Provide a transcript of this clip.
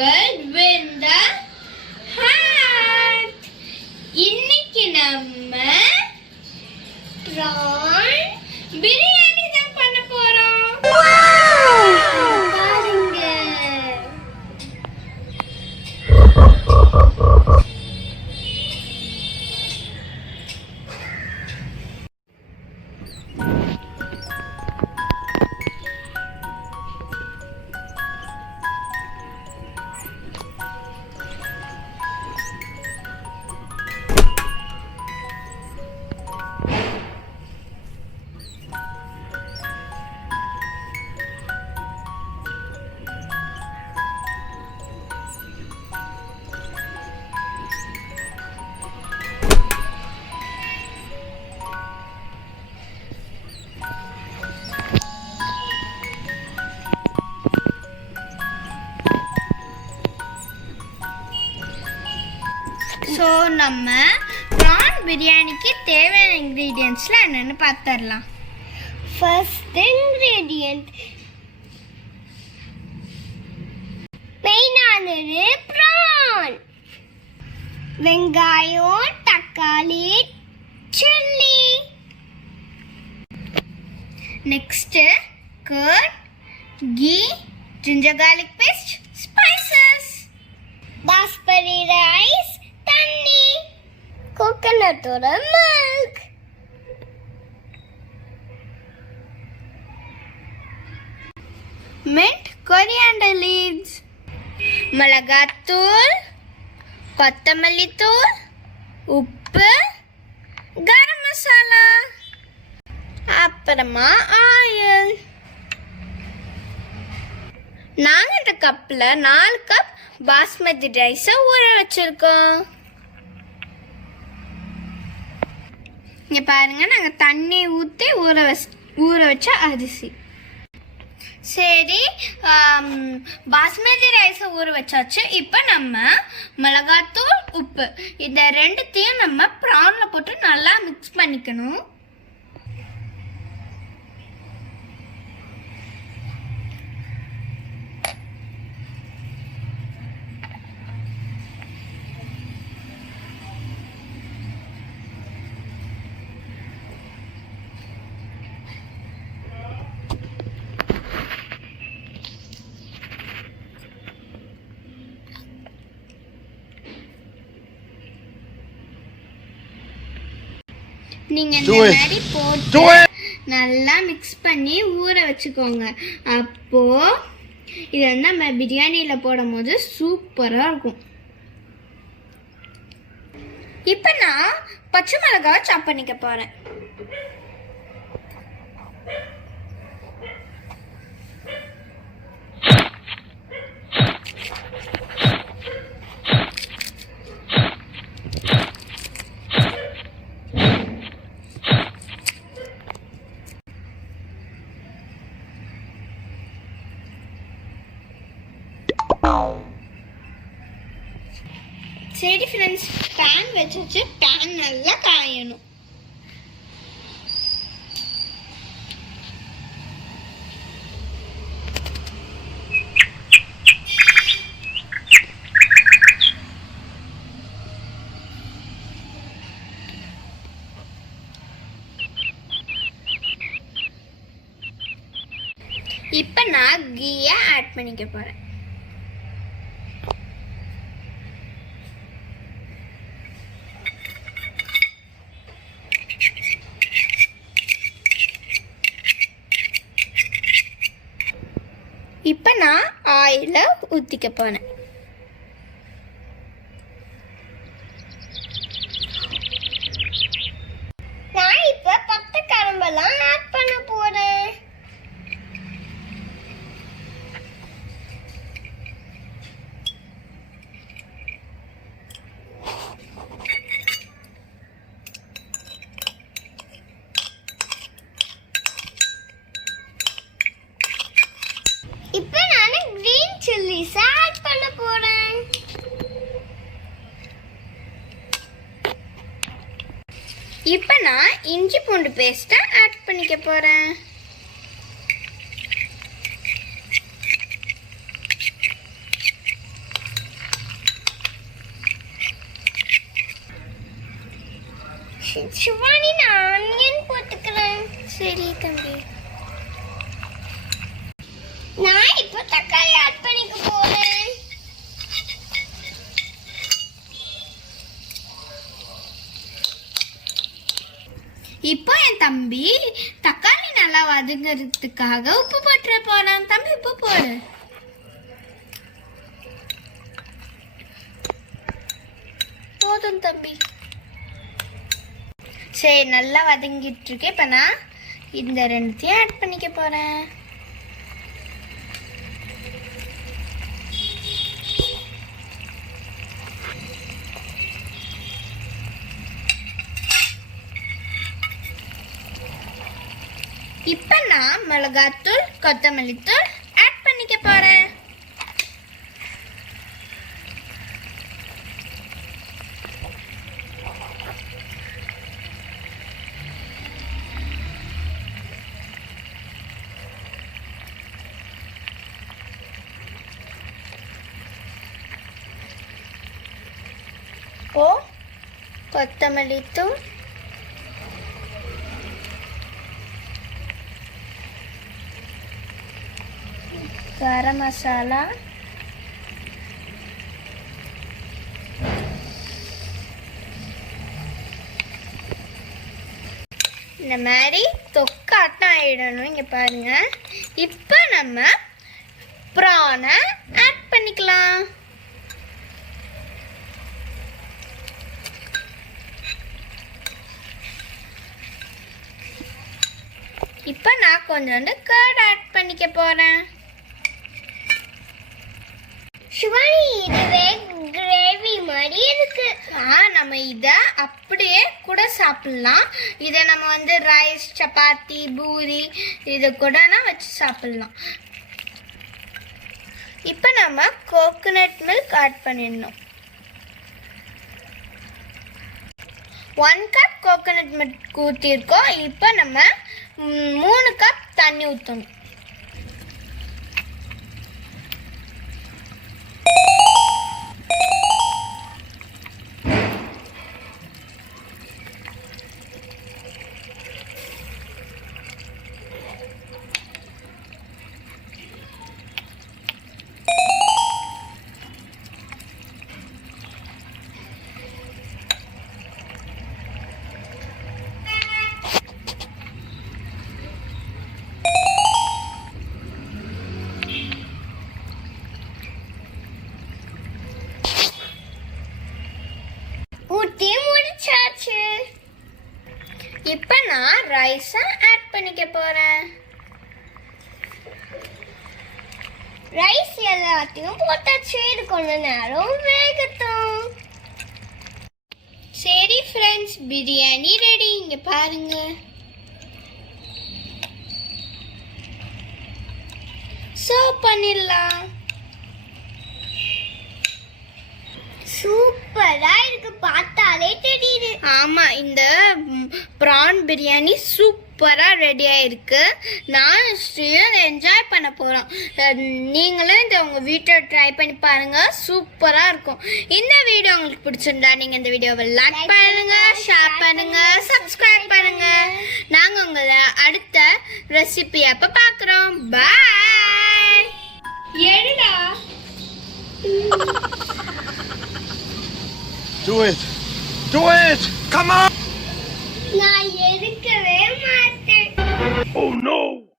world with the heart. இன்னைக்கு நம்ம prawn biryani தான் பண்ண போறோம். பாருங்க. ஸோ நம்ம ப்ரான் பிரியாணிக்கு தேவையான இன்க்ரீடியன்ட்ஸ்லாம் என்னென்னு பார்த்துடலாம். ஃபர்ஸ்ட் இன்க்ரீடியன்ட் மெயினானது ப்ரான், வெங்காயம், தக்காளி, chilli. Next curd, ghee, ginger garlic paste, spices, basmati rice, தண்ணி, கோகனட்டோட மில்க். mint, coriander leaves, மிளகாத்தூள், கொத்தமல்லி தூள், உப்பு, கரம் மசாலா, அப்புறமா ஆயில். நாங்கள் இந்த கப்பில் 4 கப் பாஸ்மதி ரைஸை ஊற வச்சுருக்கோம். இங்கே பாருங்கள், நாங்கள் தண்ணி ஊற்றி ஊற வச்ச அரிசி. சரி, பாஸ்மதி ரைஸை ஊற வச்சாச்சு. இப்போ நம்ம மிளகாத்தூள், உப்பு இந்த ரெண்டுத்தையும் நம்ம ப்ரானில் போட்டு நல்லா மிக்ஸ் பண்ணிக்கணும். நீங்க இந்த மாதிரி போட்டு நல்லா மிக்ஸ் பண்ணி ஊற வச்சுக்கோங்க. அப்போ இது வந்து நம்ம பிரியாணியில போடும் போது சூப்பரா இருக்கும். இப்போ நான் பச்சை மிளகாய் சாப் பண்ணிக்க போறேன். சரி ஃப்ரெண்ட்ஸ், பேன் வச்சு பேன் நல்லா காயணும். இப்போ நான் கீயை ஆட் பண்ணிக்க போறேன். இப்போ நான் ஆயிலை ஊற்றிக்க போனேன். நான் இப்போ பட்டை கிழம்பெல்லாம் ஆட் பண்ண போறேன். இப்போ நான் green chilies ஆட் பண்ண போறேன். இப்போ நான் இஞ்சி பூண்டு பேஸ்ட் ஆட் பண்ணிக்க போறேன். சிவானி நான் ஆனியன் போட்டுக்கிறேன். சரி தம்பி. நான் இப்போ தக்காளி ஆட் பண்ணிக்க போறேன். இப்போ என் தம்பி தக்காளி நல்லா வதங்கிறதுக்காக உப்பு போட்டுற போறான். தம்பி உப்பு போடு. போதும் தம்பி. சரி நல்லா வதங்கிட்டு இருக்கு. இப்போ நான் இந்த ரெண்டுத்தையும் ஆட் பண்ணிக்க போறேன். இப்போ நான் மிளகாத்தூள் கொத்தமல்லி தூள் ஆட் பண்ணிக்க போறேன். கொத்தமல்லி தூள், கரம் மசாலா, இந்த மாதிரி தொக்காட்டம் ஆயிடணும். இங்க பாருங்க. இப்போ நம்ம ப்ரானை ஆட் பண்ணிக்கலாம். இப்போ நான் கொஞ்சோண்டு கர்ட் ஆட் பண்ணிக்க போறேன். சிவானி இதுவே கிரேவி மாதிரி இருக்கு. நம்ம இதை அப்படியே கூட சாப்பிடலாம். இதை நம்ம வந்து ரைஸ், சப்பாத்தி, பூரி இது கூட வச்சு சாப்பிடலாம். இப்போ நம்ம கோகோனட் மில்க் ஆட் பண்ணிடணும். 1 கப் கோகோனட் மில்க் ஊற்றிருக்கோம். இப்போ நம்ம 3 கப் தண்ணி ஊற்றணும். இப்போ நான் ரைஸை ஆட் பண்ணிக்க போறேன். ரைஸ் எல்லாத்தையும் போட்டாச்சு. இது கொஞ்ச நேரம் வேகட்டும். சரி ஃப்ரெண்ட்ஸ், பிரியாணி ரெடி. இங்க பாருங்க. சர்வ் பண்ணிடலாம். சூப்பரா இருக்கு, பார்த்தாலே தெரியுது. ஆமா, இந்த ப்ரான் பிரியாணி சூப்பரா ரெடியா இருக்கு. நான் ஸ்ரீயும் என்ஜாய் பண்ண போறோம். நீங்களும் இதை உங்க வீட்டில் ட்ரை பண்ணி பாருங்க, சூப்பரா இருக்கும். இந்த வீடியோ உங்களுக்கு பிடிச்சிருந்தா நீங்க இந்த வீடியோவை லைக் பண்ணுங்க, ஷேர் பண்ணுங்க, சப்ஸ்கிரைப் பண்ணுங்க. நாங்க உங்களை அடுத்த ரெசிபி அப்ப பாக்குறோம். பாய். எடுடா. Do it! Do it! Come on! நான் எடுக்கவே மாட்டேன். Oh no!